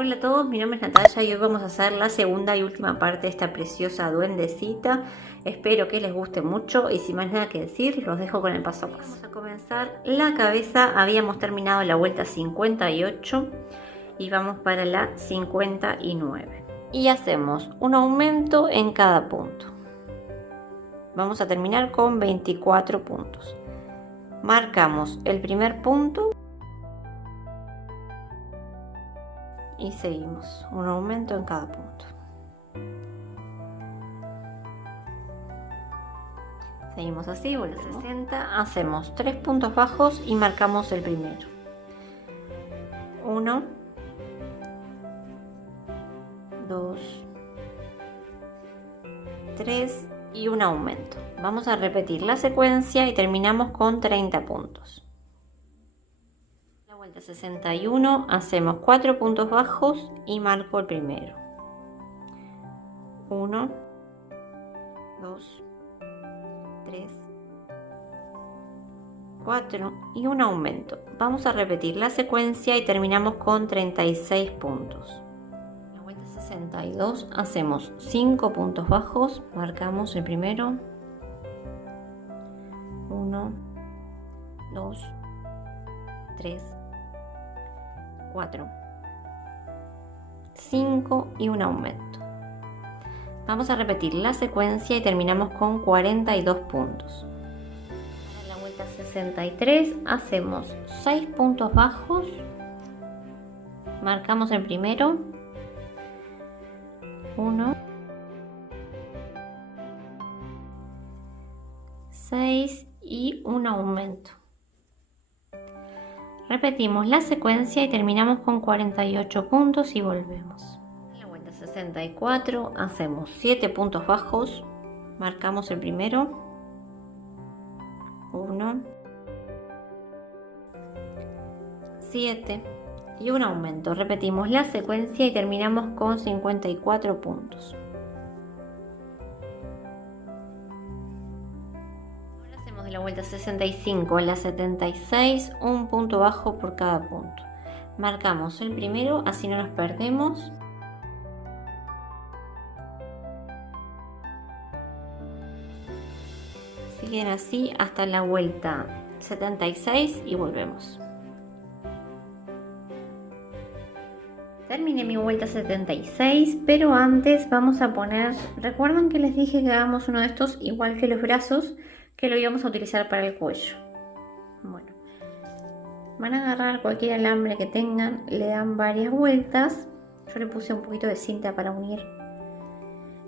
Hola a todos, mi nombre es Natalia y hoy vamos a hacer la segunda y última parte de esta preciosa duendecita. Espero que les guste mucho y sin más nada que decir, los dejo con el paso a paso. Vamos a comenzar la cabeza. Habíamos terminado la vuelta 58 y vamos para la 59. Y hacemos un aumento en cada punto. Vamos a terminar con 24 puntos. Marcamos el primer punto y seguimos un aumento en cada punto. Seguimos así, vuelta 60, hacemos 3 puntos bajos y marcamos el primero. 1, 2, 3 y un aumento. Vamos a repetir la secuencia y terminamos con 30 puntos. La vuelta 61 hacemos 4 puntos bajos y marco el primero. 1, 2, 3, 4 y un aumento. Vamos a repetir la secuencia y terminamos con 36 puntos. La vuelta 62 hacemos 5 puntos bajos, marcamos el primero. 1, 2, 3, 4, 5 y un aumento. Vamos a repetir la secuencia y terminamos con 42 puntos. Para la vuelta 63 hacemos 6 puntos bajos, marcamos el primero. 1, 6 y un aumento. Repetimos la secuencia y terminamos con 48 puntos y volvemos. En la vuelta 64 hacemos 7 puntos bajos, marcamos el primero. 1, 7 y un aumento. Repetimos la secuencia y terminamos con 54 puntos. De la vuelta 65 a la 76, un punto bajo por cada punto. Marcamos el primero, así no nos perdemos. Siguen así hasta la vuelta 76 y volvemos. Terminé mi vuelta 76, pero antes vamos a poner, recuerdan que les dije que hagamos uno de estos igual que los brazos, que lo íbamos a utilizar para el cuello. Bueno, van a agarrar cualquier alambre que tengan, le dan varias vueltas. Yo le puse un poquito de cinta para unir.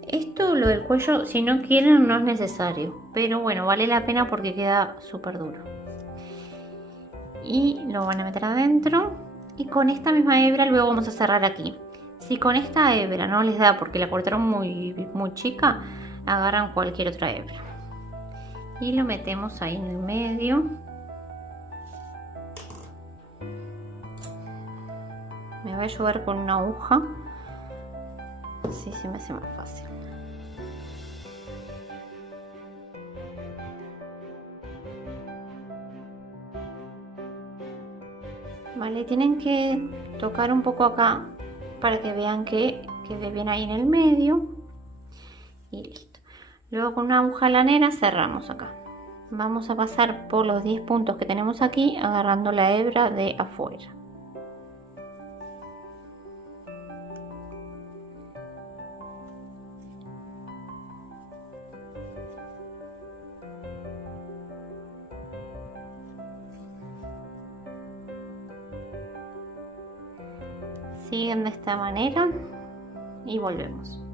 Esto, lo del cuello, si no quieren no es necesario, pero bueno, vale la pena porque queda súper duro. Y lo van a meter adentro y con esta misma hebra luego vamos a cerrar aquí. Si con esta hebra no les da porque la cortaron muy chica, agarran cualquier otra hebra. Y lo metemos ahí en el medio. Me va a ayudar con una aguja. Así se me hace más fácil. Vale, tienen que tocar un poco acá para que vean que quede bien ahí en el medio. Y listo. Luego con una aguja lanera cerramos acá. Vamos a pasar por los 10 puntos que tenemos aquí agarrando la hebra de afuera. Siguen de esta manera y volvemos.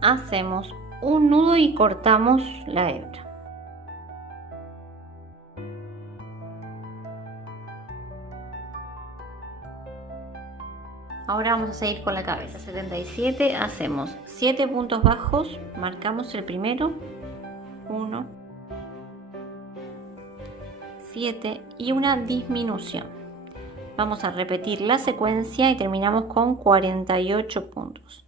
Hacemos un nudo y cortamos la hebra. Ahora vamos a seguir con la cabeza. 77 hacemos 7 puntos bajos, marcamos el primero. 1, 7 y una disminución. Vamos a repetir la secuencia y terminamos con 48 puntos.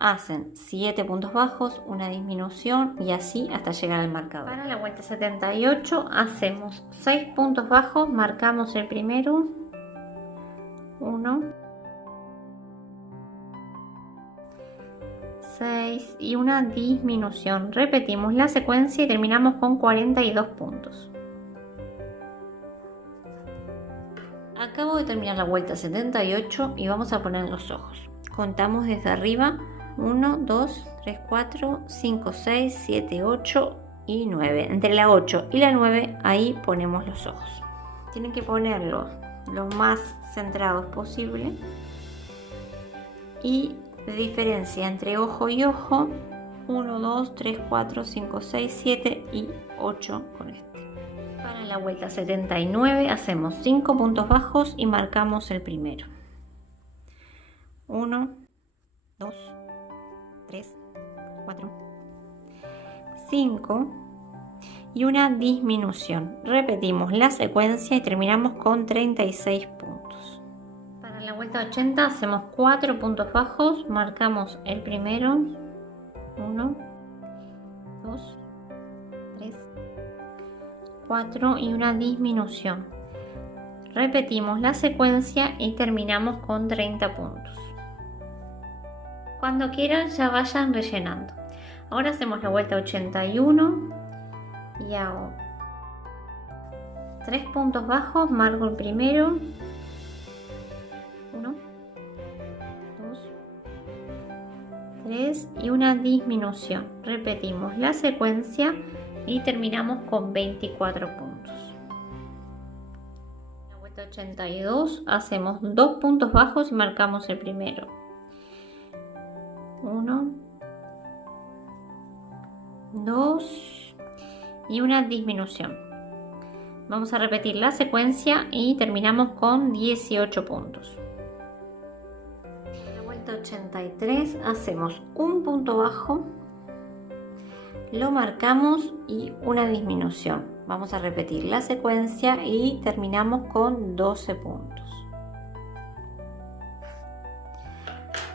Hacen 7 puntos bajos, una disminución y así hasta llegar al marcador. Para la vuelta 78 hacemos 6 puntos bajos, marcamos el primero. 1, 6 y una disminución. Repetimos la secuencia y terminamos con 42 puntos. Acabo de terminar la vuelta 78 y vamos a poner los ojos. Contamos desde arriba: 1, 2, 3, 4, 5, 6, 7, 8 y 9. Entre la 8 y la 9 ahí ponemos los ojos. Tienen que ponerlos lo más centrados posible, y de diferencia entre ojo y ojo: 1, 2, 3, 4, 5, 6, 7 y 8 con este. Para la vuelta 79 hacemos 5 puntos bajos y marcamos el primero. 1, 2, 3, 4, 5 y una disminución. Repetimos la secuencia y terminamos con 36 puntos. Para la vuelta 80 hacemos 4 puntos bajos, marcamos el primero. 1, 2, 3, 4 y una disminución. Repetimos la secuencia y terminamos con 30 puntos. Cuando quieran ya vayan rellenando. Ahora hacemos la vuelta 81 y hago 3 puntos bajos, marco el primero. 1, 2, 3 y una disminución. Repetimos la secuencia y terminamos con 24 puntos. En la vuelta 82 hacemos 2 puntos bajos y marcamos el primero. 1, 2 y una disminución. Vamos a repetir la secuencia y terminamos con 18 puntos. En la vuelta 83 hacemos un punto bajo, lo marcamos y una disminución. Vamos a repetir la secuencia y terminamos con 12 puntos.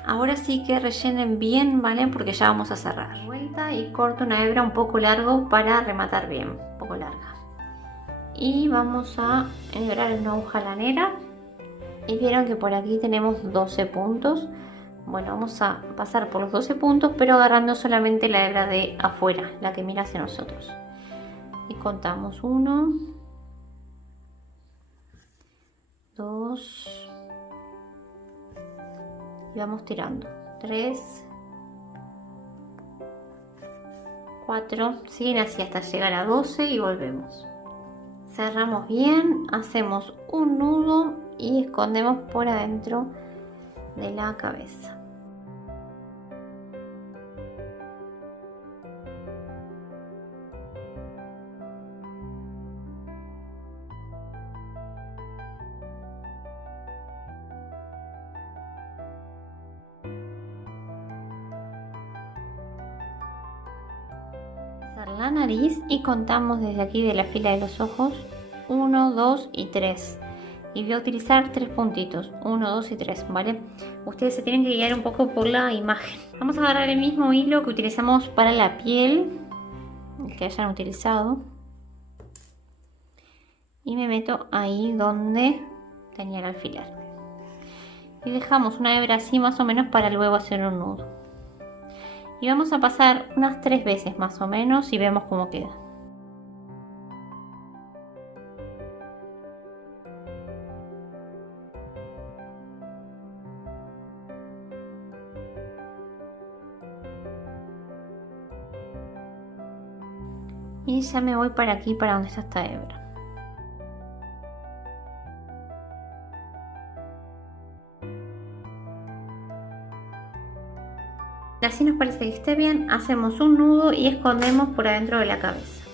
Ahora sí que rellenen bien, ¿vale? Porque ya vamos a cerrar. Vuelta y corto una hebra un poco largo para rematar bien, un poco larga. Y vamos a enhebrar en una aguja lanera. Y vieron que por aquí tenemos 12 puntos. Bueno, vamos a pasar por los 12 puntos, pero agarrando solamente la hebra de afuera, la que mira hacia nosotros. Y contamos 1, 2, y vamos tirando 3, 4, siguen así hasta llegar a 12 y volvemos. Cerramos bien, hacemos un nudo y escondemos por adentro de la cabeza. La nariz y contamos desde aquí de la fila de los ojos: 1, 2 y 3. Y voy a utilizar 3 puntitos: 1, 2 y 3, ¿vale? Ustedes se tienen que guiar un poco por la imagen. Vamos a agarrar el mismo hilo que utilizamos para la piel, el que hayan utilizado, y me meto ahí donde tenía el alfiler. Y dejamos una hebra así más o menos para luego hacer un nudo. Y vamos a pasar unas 3 veces más o menos y vemos cómo queda. Y ya me voy para aquí, para donde está esta hebra. Así nos parece que esté bien, hacemos un nudo y escondemos por adentro de la cabeza.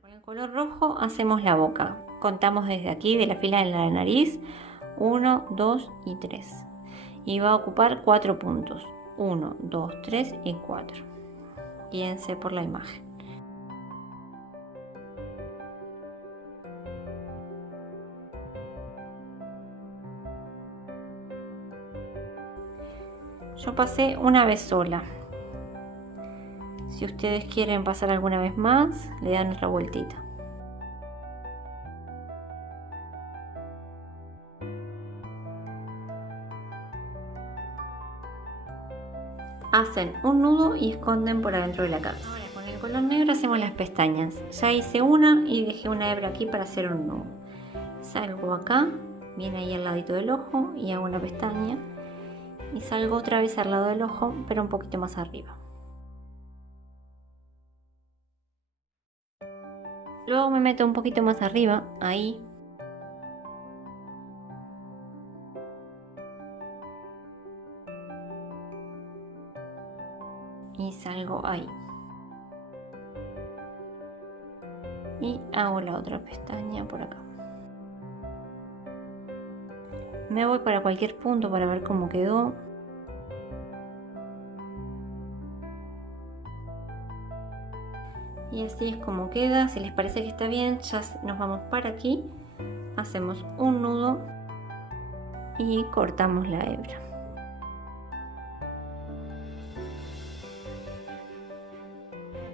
Con el color rojo hacemos la boca. Contamos desde aquí, de la fila de la nariz: 1, 2 y 3. Y va a ocupar 4 puntos: 1, 2, 3 y 4. Guíense por la imagen. Yo pasé una vez sola Si ustedes quieren pasar alguna vez más, le dan otra vueltita. Hacen un nudo y esconden por adentro de la cabeza. Ahora con el color negro hacemos las pestañas. Ya hice una y dejé una hebra aquí para hacer un nudo. Salgo acá, viene ahí al ladito del ojo y hago una pestaña. Y salgo otra vez al lado del ojo, pero un poquito más arriba. Luego me meto un poquito más arriba, ahí. Y salgo ahí. Y hago la otra pestaña por acá. Me voy para cualquier punto para ver cómo quedó. Y así es como queda. Si les parece que está bien, ya nos vamos para aquí. Hacemos un nudo y cortamos la hebra.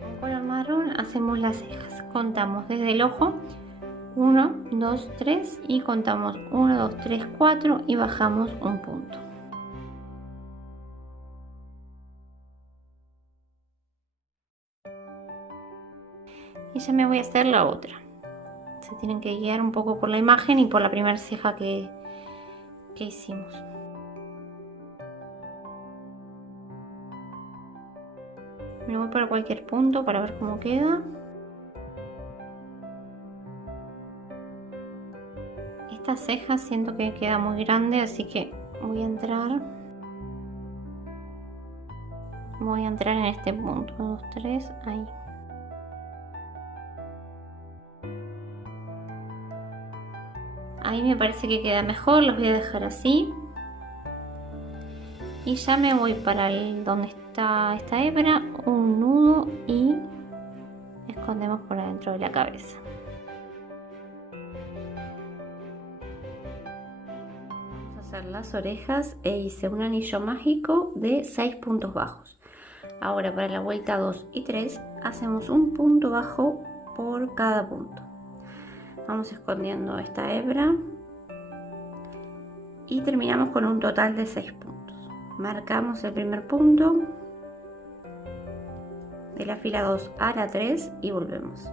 Con color marrón hacemos las cejas. Contamos desde el ojo 1, 2, 3 y contamos 1, 2, 3, 4 y bajamos un punto. Y ya me voy a hacer la otra. Se tienen que guiar un poco por la imagen y por la primera ceja que hicimos. Me voy para cualquier punto para ver cómo queda. Esta ceja siento que queda muy grande, así que voy a entrar en este punto. 1, 2, 3, ahí. Ahí me parece que queda mejor, los voy a dejar así. Y ya me voy para donde está esta hebra, un nudo y escondemos por adentro de la cabeza. Vamos a hacer las orejas e hice un anillo mágico de 6 puntos bajos. Ahora para la vuelta 2 y 3 hacemos un punto bajo por cada punto. Vamos escondiendo esta hebra y terminamos con un total de 6 puntos. Marcamos el primer punto de la fila 2 a la 3 y volvemos.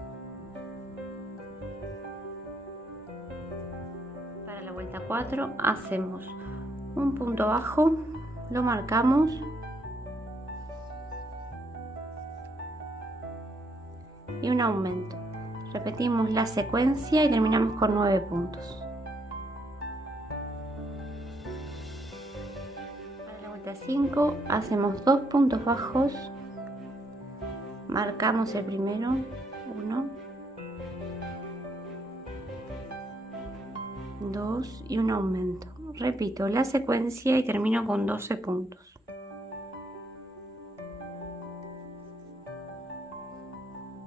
Para la vuelta 4 hacemos un punto bajo, lo marcamos y un aumento. Repetimos la secuencia y terminamos con 9 puntos. Para la vuelta 5 hacemos 2 puntos bajos, marcamos el primero, 1, 2 y un aumento. Repito la secuencia y termino con 12 puntos.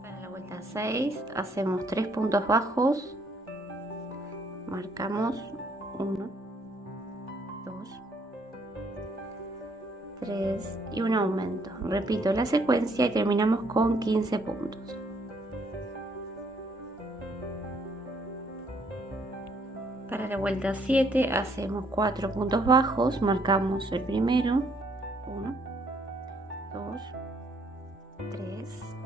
Para la vuelta 6 hacemos 3 puntos bajos, marcamos 1, 2, 3 y un aumento. Repito la secuencia y terminamos con 15 puntos. Para la vuelta 7 hacemos 4 puntos bajos, marcamos el primero, 1, 2, 3,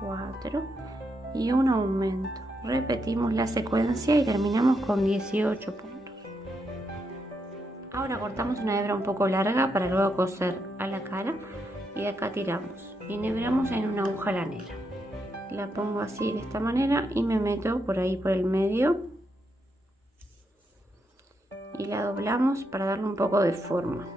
4 y un aumento. Repetimos la secuencia y terminamos con 18 puntos. Ahora cortamos una hebra un poco larga para luego coser a la cara y de acá tiramos y enhebramos en una aguja lanera. La pongo así de esta manera y me meto por ahí por el medio y la doblamos para darle un poco de forma.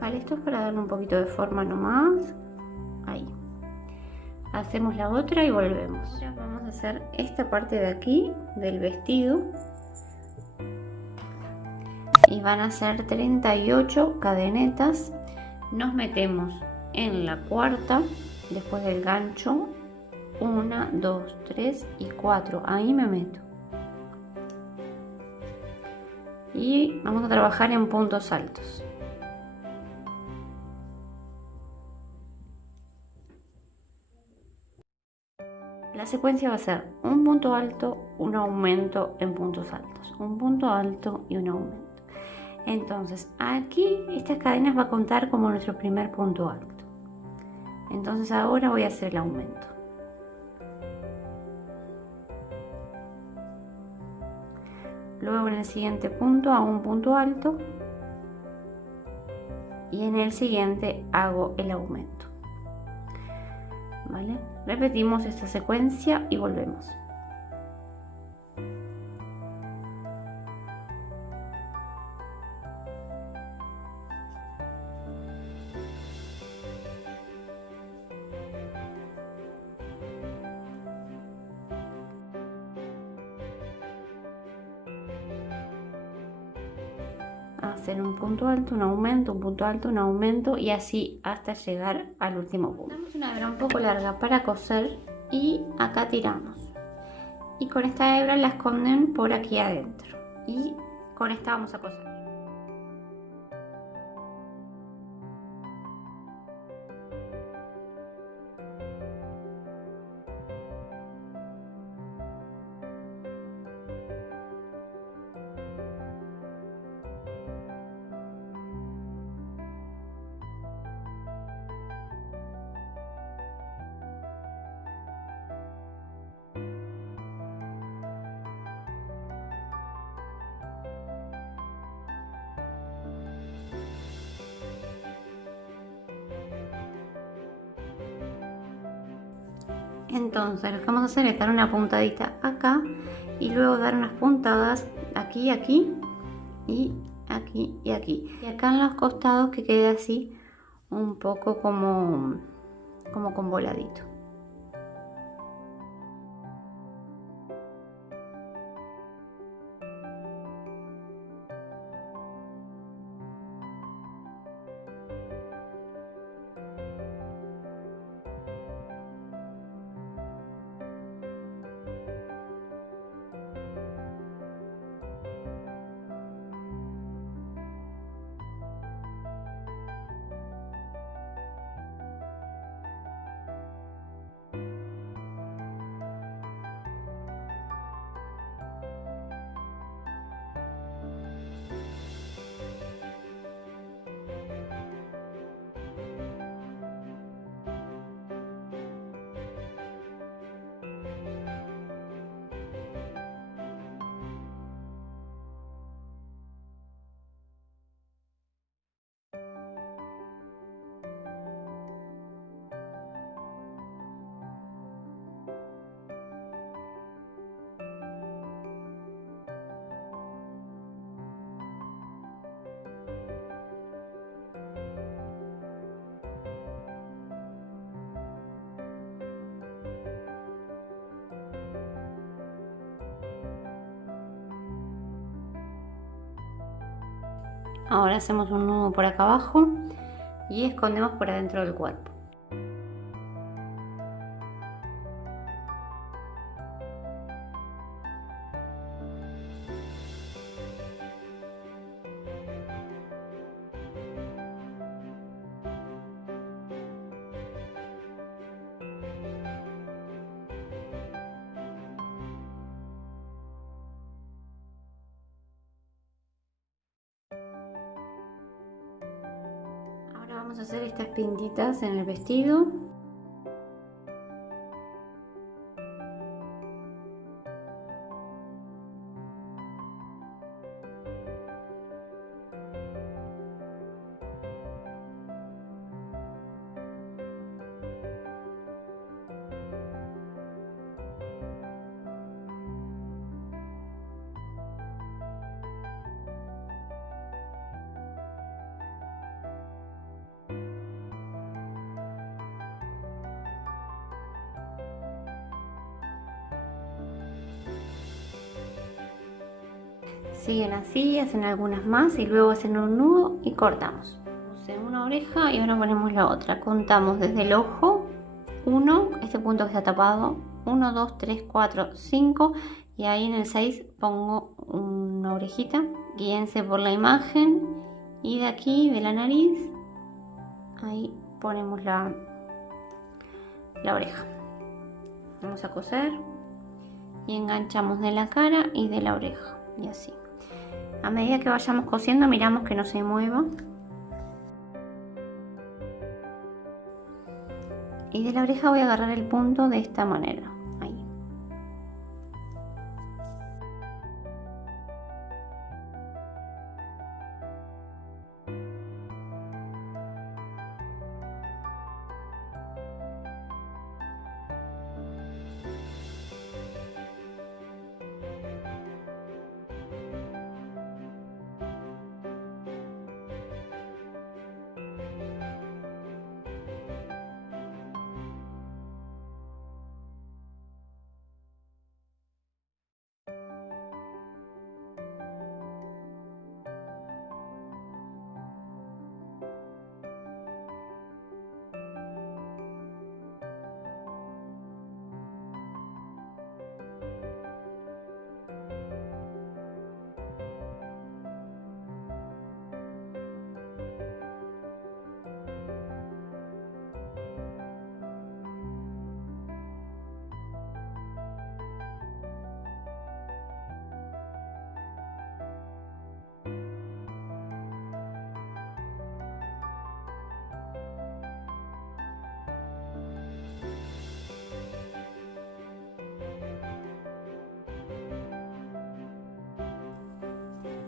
Vale, esto es para darle un poquito de forma nomás. Ahí. Hacemos la otra y volvemos. Ahora vamos a hacer esta parte de aquí del vestido. y van a ser 38 cadenetas. Nos metemos en la cuarta después del gancho, 1, 2, 3 y 4, ahí me meto y vamos a trabajar en puntos altos. La secuencia va a ser un punto alto, un aumento en puntos altos, un punto alto y un aumento. Entonces aquí estas cadenas va a contar como nuestro primer punto alto. Entonces ahora voy a hacer el aumento. Luego en el siguiente punto hago un punto alto y en el siguiente hago el aumento. ¿Vale? Repetimos esta secuencia y volvemos. Hacer un punto alto, un aumento, un punto alto, un aumento y así hasta llegar al último punto. Damos una hebra un poco larga para coser y acá tiramos. Y con esta hebra la esconden por aquí adentro. Y con esta vamos a coser. Entonces lo que vamos a hacer es dar una puntadita acá y luego dar unas puntadas aquí, aquí y aquí y aquí. Y acá en los costados que quede así un poco como con voladito. Ahora hacemos un nudo por acá abajo y escondemos por adentro del cuerpo. Ahora vamos a hacer estas pintitas en el vestido. Siguen así, hacen algunas más y luego hacen un nudo y cortamos. Puse una oreja y ahora ponemos la otra. Contamos desde el ojo, 1, este punto que está tapado, 1, 2, 3, 4, 5 y ahí en el 6 pongo una orejita. Guíense por la imagen y de aquí, de la nariz, ahí ponemos la oreja. Vamos a coser y enganchamos de la cara y de la oreja y así. A medida que vayamos cosiendo miramos que no se mueva. Y de la oreja voy a agarrar el punto de esta manera. Ahí.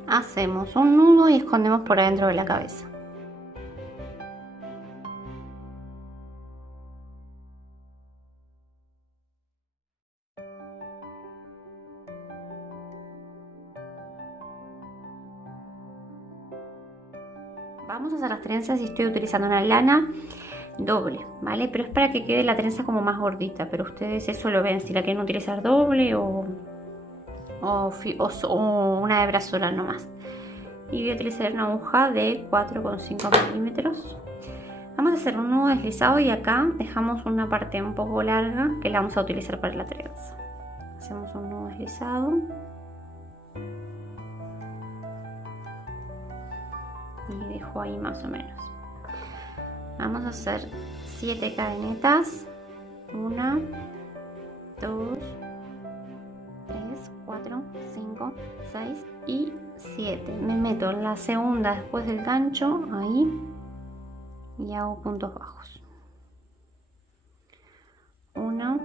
Hacemos un nudo y escondemos por adentro de la cabeza. Vamos a hacer las trenzas y estoy utilizando una lana doble, ¿vale? Pero es para que quede la trenza como más gordita, pero ustedes eso lo ven si la quieren utilizar doble o una hebra sola nomás. Y voy a utilizar una aguja de 4,5 milímetros. Vamos a hacer un nudo deslizado y acá dejamos una parte un poco larga que la vamos a utilizar para la trenza. Hacemos un nudo deslizado y dejo ahí más o menos. Vamos a hacer 7 cadenetas. 1, 2, 3, 4, 5, 6 y 7. Me meto en la segunda después del gancho, ahí, y hago puntos bajos. 1,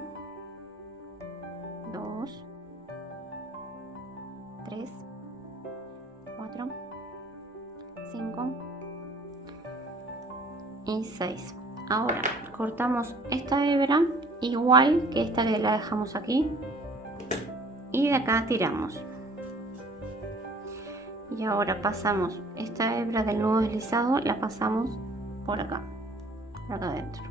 2, 3, 4, 5 y 6. Ahora cortamos esta hebra igual que esta que la dejamos aquí y de acá tiramos. Y ahora pasamos esta hebra del nudo deslizado, la pasamos por acá adentro.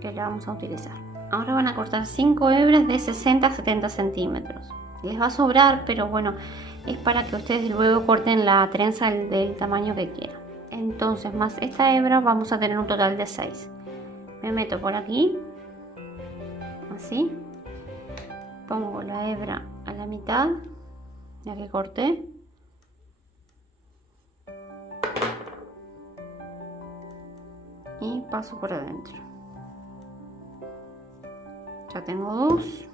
Que la vamos a utilizar. Ahora van a cortar 5 hebras de 60 a 70 centímetros. Les va a sobrar, pero bueno, es para que ustedes luego corten la trenza del tamaño que quieran. Entonces, más esta hebra vamos a tener un total de 6. Me meto por aquí, así. Pongo la hebra a la mitad, ya que corté. Y paso por adentro. Ya tengo 2.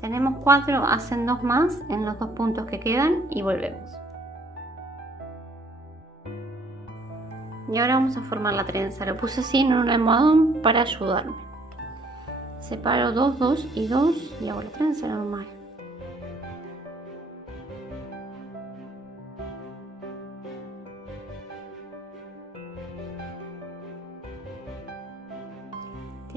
Tenemos 4, hacen 2 más en los 2 puntos que quedan y volvemos. Y ahora vamos a formar la trenza. Lo puse así en un almohadón para ayudarme. Separo 2, 2 y 2 y hago la trenza normal.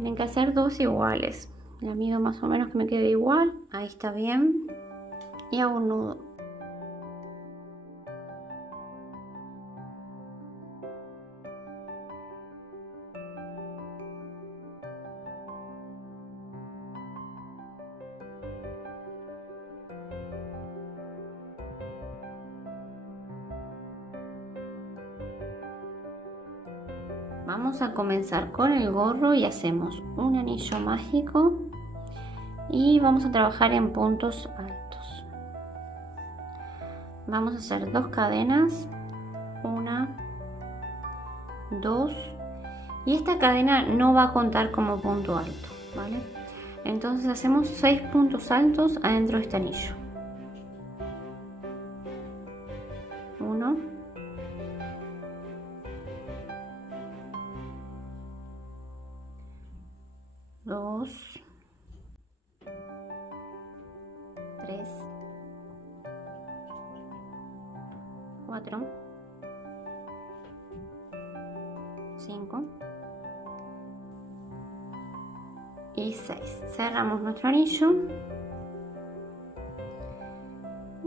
Tienen que hacer dos iguales. La mido más o menos que me quede igual. Ahí está bien. Y hago un nudo. Vamos a comenzar con el gorro y hacemos un anillo mágico y vamos a trabajar en puntos altos. Vamos a hacer 2 cadenas, 1, 2, y esta cadena no va a contar como punto alto, ¿vale? Entonces hacemos 6 puntos altos adentro de este anillo. 1, 2, 3, 4, 5 y 6. Cerramos nuestro anillo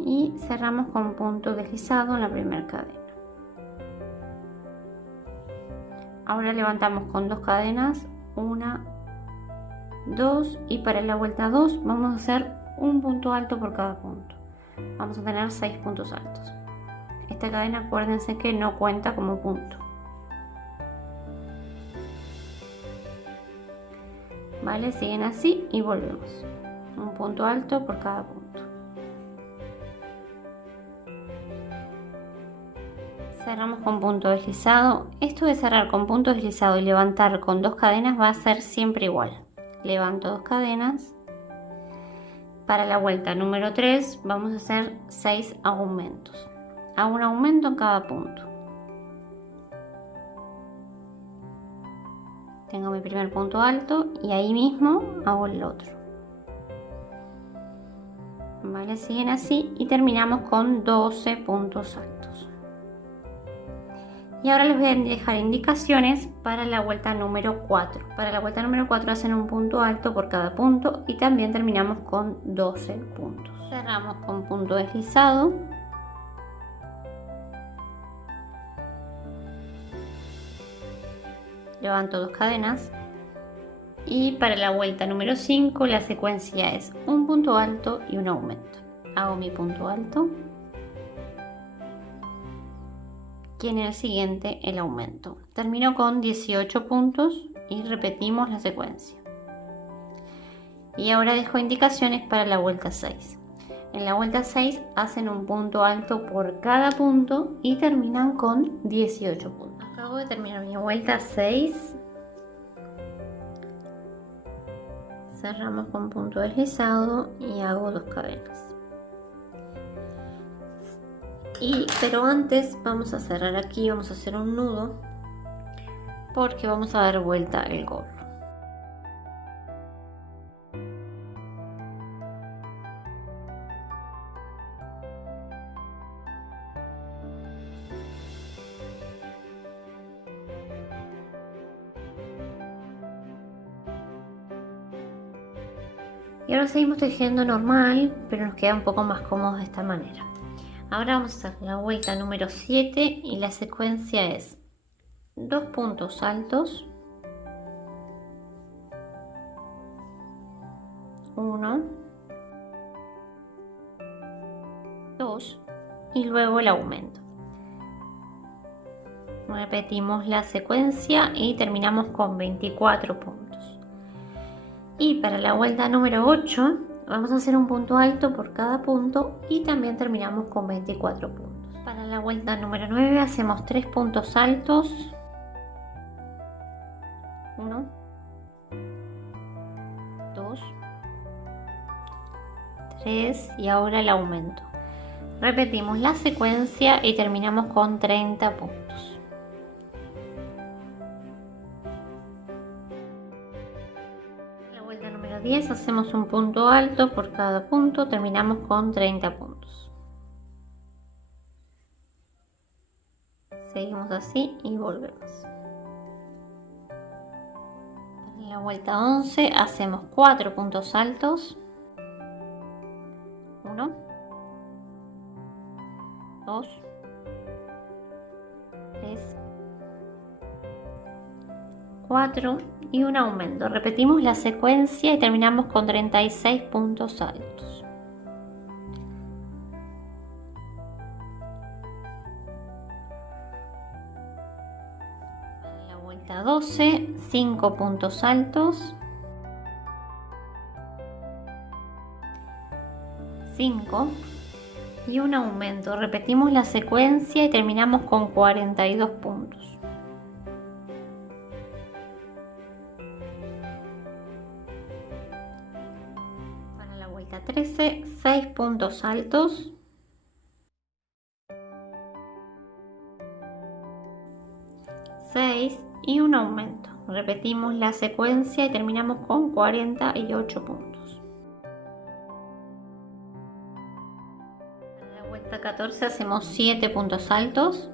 y cerramos con punto deslizado en la primera cadena. Ahora levantamos con 2 cadenas, 1, 2, y para la vuelta 2 vamos a hacer un punto alto por cada punto. Vamos a tener 6 puntos altos. Esta cadena, acuérdense que no cuenta como punto. Vale, siguen así y volvemos. Un punto alto por cada punto. Cerramos con punto deslizado. Esto de cerrar con punto deslizado y levantar con 2 cadenas va a ser siempre igual. Levanto 2 cadenas. Para la vuelta número 3 vamos a hacer 6 aumentos. Hago un aumento en cada punto. Tengo mi primer punto alto y ahí mismo hago el otro. Vale, siguen así y terminamos con 12 puntos altos. Y ahora les voy a dejar indicaciones para la vuelta número 4. Para la vuelta número 4 hacen un punto alto por cada punto y también terminamos con 12 puntos. Cerramos con punto deslizado. Levanto 2 cadenas. Y para la vuelta número 5 la secuencia es un punto alto y un aumento. Hago mi punto alto. Y en el siguiente el aumento. Termino con 18 puntos y repetimos la secuencia. Y ahora dejo indicaciones para la vuelta 6. En la vuelta 6 hacen un punto alto por cada punto y terminan con 18 puntos. Acabo de terminar mi vuelta 6. Cerramos con punto deslizado y hago 2 cadenas. Pero antes vamos a cerrar aquí, vamos a hacer un nudo porque vamos a dar vuelta el gorro. Y ahora seguimos tejiendo normal, pero nos queda un poco más cómodo de esta manera. Ahora vamos a hacer la vuelta número 7 y la secuencia es 2 puntos altos, 1, 2 y luego el aumento. Repetimos la secuencia y terminamos con 24 puntos. Y para la vuelta número 8 vamos a hacer un punto alto por cada punto y también terminamos con 24 puntos. Para la vuelta número 9 hacemos 3 puntos altos, 1, 2, 3 y ahora el aumento. Repetimos la secuencia y terminamos con 30 puntos. La vuelta número 10 hacemos un punto alto por cada punto, terminamos con 30 puntos. Seguimos así y volvemos. En la vuelta 11 hacemos 4 puntos altos. 1, 2, 3, 4 y un aumento. Repetimos la secuencia y terminamos con 36 puntos altos. Para la vuelta 12, 5 puntos altos. 5 y un aumento. Repetimos la secuencia y terminamos con 42 puntos. Para la vuelta 13, 6 puntos altos. 6 y un aumento. Repetimos la secuencia y terminamos con 48 puntos. Para la vuelta 14 hacemos 7 puntos altos.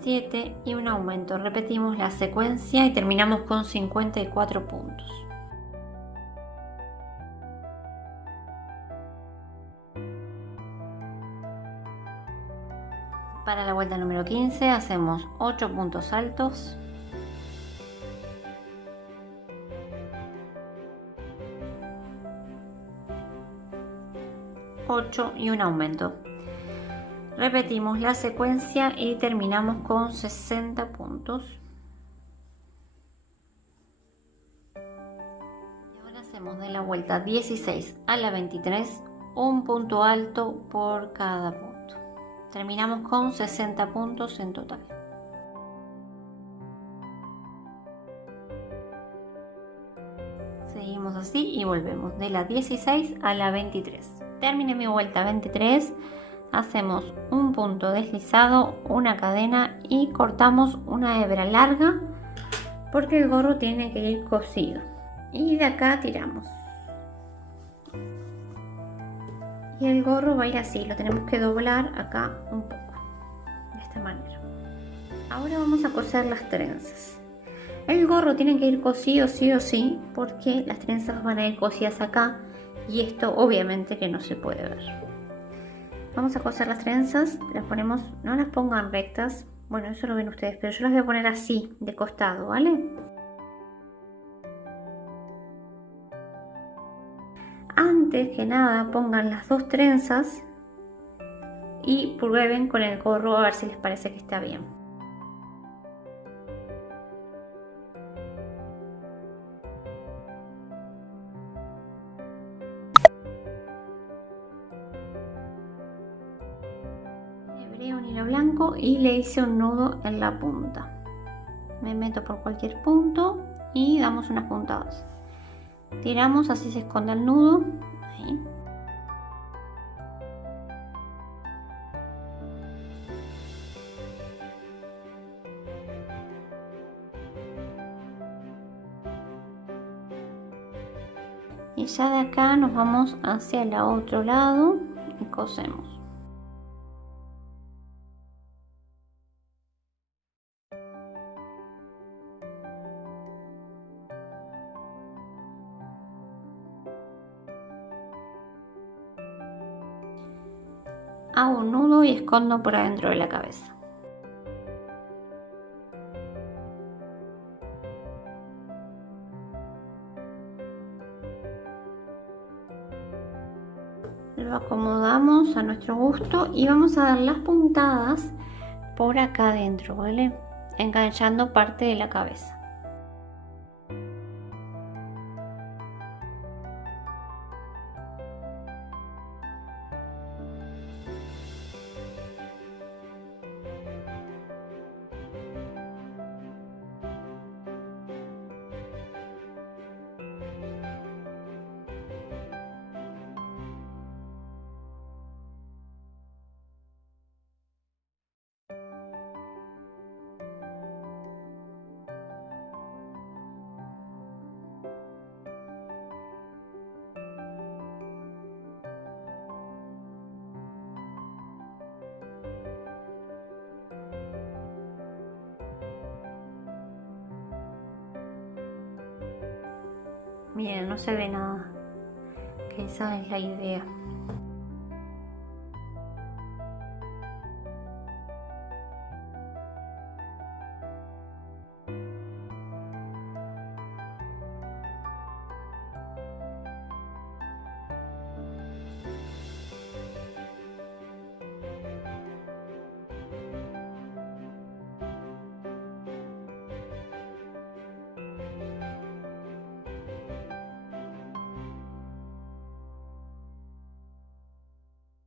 7 y un aumento. Repetimos la secuencia y terminamos con 54 puntos. Para la vuelta número 15 hacemos 8 puntos altos. 8 y un aumento. Repetimos la secuencia y terminamos con 60 puntos. Y ahora hacemos de la vuelta 16 a la 23 un punto alto por cada punto. Terminamos con 60 puntos en total. Seguimos así y volvemos de la 16 a la 23. Terminé mi vuelta 23. Hacemos un punto deslizado, una cadena y cortamos una hebra larga porque el gorro tiene que ir cosido. Y de acá tiramos. Y el gorro va a ir así, lo tenemos que doblar acá un poco, de esta manera. Ahora vamos a coser las trenzas. El gorro tiene que ir cosido sí o sí, porque las trenzas van a ir cosidas acá y esto obviamente que no se puede ver. Vamos a coser las trenzas, las ponemos, no las pongan rectas, bueno eso lo ven ustedes, pero yo las voy a poner así, de costado, ¿vale? Antes que nada pongan las dos trenzas y prueben con el gorro a ver si les parece que está bien. Hebreo un hilo blanco y le hice un nudo en la punta. Me meto por cualquier punto y damos unas puntadas. Tiramos, así se esconde el nudo. Ahí. Y ya de acá nos vamos hacia el otro lado y cosemos. Hago un nudo y escondo por adentro de la cabeza. Lo acomodamos a nuestro gusto y vamos a dar las puntadas por acá adentro, ¿vale? Enganchando parte de la cabeza. Miren, no se ve nada, que esa es la idea.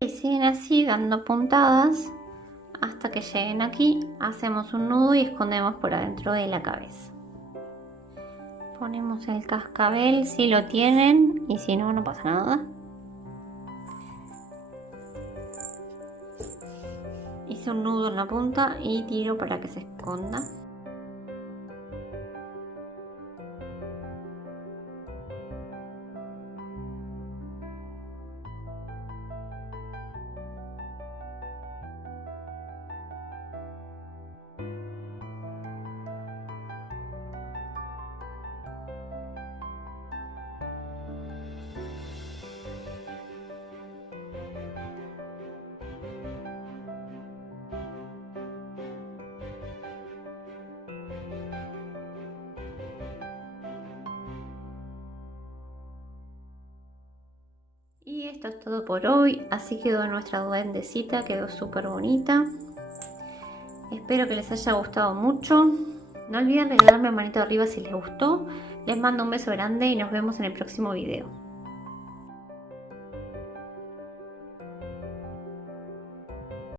Y siguen así dando puntadas hasta que lleguen aquí. Hacemos un nudo y escondemos por adentro de la cabeza. Ponemos el cascabel si lo tienen y si no, no pasa nada. Hice un nudo en la punta y tiro para que se esconda. Y esto es todo por hoy, así quedó nuestra duendecita, quedó súper bonita. Espero que les haya gustado mucho. No olviden regalarme un manito arriba si les gustó. Les mando un beso grande y nos vemos en el próximo video.